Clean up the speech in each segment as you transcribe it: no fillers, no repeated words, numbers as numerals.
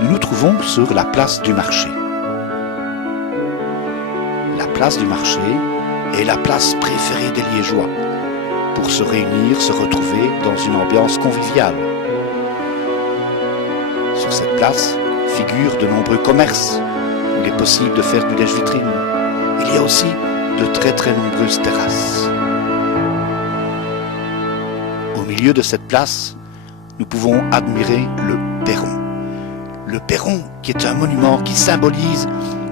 nous nous trouvons sur la place du marché. La place du marché est la place préférée des Liégeois pour se réunir, se retrouver dans une ambiance conviviale. Sur cette place figurent de nombreux commerces où il est possible de faire du lèche-vitrine. Il y a aussi de très nombreuses terrasses. Au milieu de cette place, nous pouvons admirer le perron. Le perron qui est un monument qui symbolise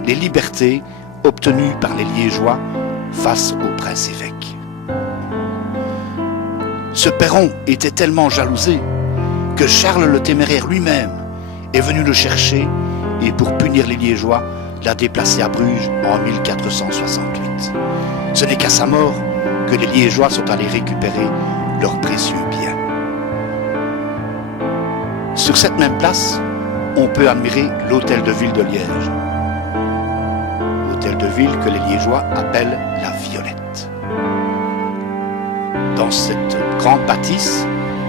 les libertés obtenues par les Liégeois face au prince-évêque. Ce perron était tellement jalousé que Charles le Téméraire lui-même est venu le chercher et pour punir les Liégeois, l'a déplacé à Bruges en 1468. Ce n'est qu'à sa mort que les Liégeois sont allés récupérer leurs précieux biens. Sur cette même place, on peut admirer l'hôtel de ville de Liège. Hôtel de ville que les Liégeois appellent la Violette. Dans cette grande bâtisse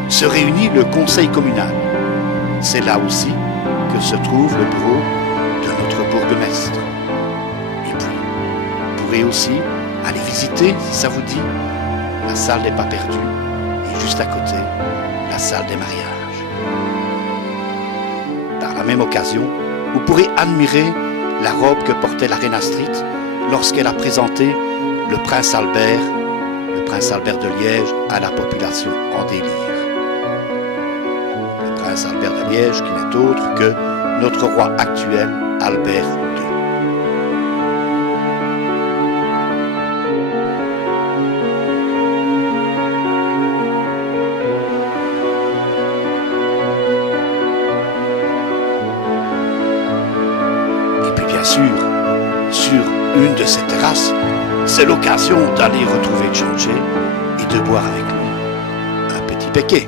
se réunit le conseil communal. C'est là aussi que se trouve le bureau de notre bourgmestre. Et puis, vous pourrez aussi aller visiter, si ça vous dit, la salle des pas perdus et juste à côté, la salle des mariages. Par la même occasion, vous pourrez admirer la robe que portait la reine Astrid lorsqu'elle a présenté le prince Albert de Liège à la population en délire. Le prince Albert de Liège qui n'est autre que notre roi actuel, Albert II. Et puis bien sûr, sur une de ces terrasses, c'est l'occasion d'aller retrouver Tchonché et de boire avec lui un petit péquet.